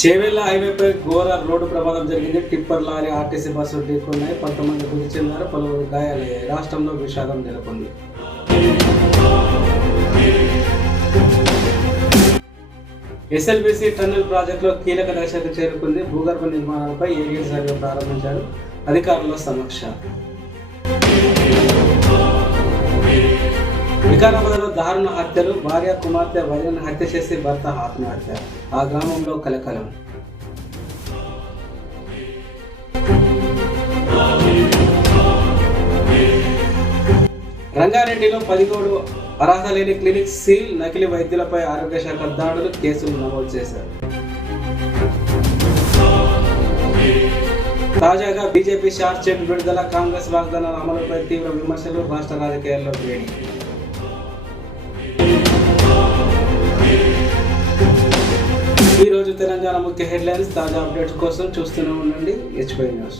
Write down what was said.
చేవెళ్ళ హైవేపై ఘోర రోడ్డు ప్రమాదం జరిగింది. టిప్పర్ లారీ ఆర్టీసీ బస్సు ఢీకొన్నాయి. కొంతమంది మృతి చెందారు. పలువురు గాయాలయ్యాయి. రాష్ట్రంలో విషాదం నెలకొంది. ఎస్ఎల్బిసి టన్నెల్ ప్రాజెక్టులో కీలక దశకు చేరుకుంది. భూగర్భ నిర్మాణాలపై ఏరియల్ సర్వే ప్రారంభించారు. అధికారుల సమీక్ష. వికారాబాద్లో దారుణ హత్యలు భార్య కుమార్తె వదిలిన హత్య చేసి భర్త ఆత్మహత్య. ఆ గ్రామంలో కలకలం. రంగారెడ్డిలో పదిహేడు అర్హత లేని క్లినిక్ సీల్ నకిలీ వైద్యులపై ఆరోగ్య శాఖ దాడులు కేసులు నమోదు చేశారు. తాజాగా బీజేపీ షార్ట్ చెక్ విడుదల కాంగ్రెస్ వాగ్దానాల అమలుపై తీవ్ర విమర్శలు రాష్ట్ర రాజకీయాల్లో వేడి. తెలంగాణ ముఖ్య హెడ్లైన్స్ తాజా అప్డేట్స్ కోసం చూస్తూనే ఉండండి. హెచ్పై న్యూస్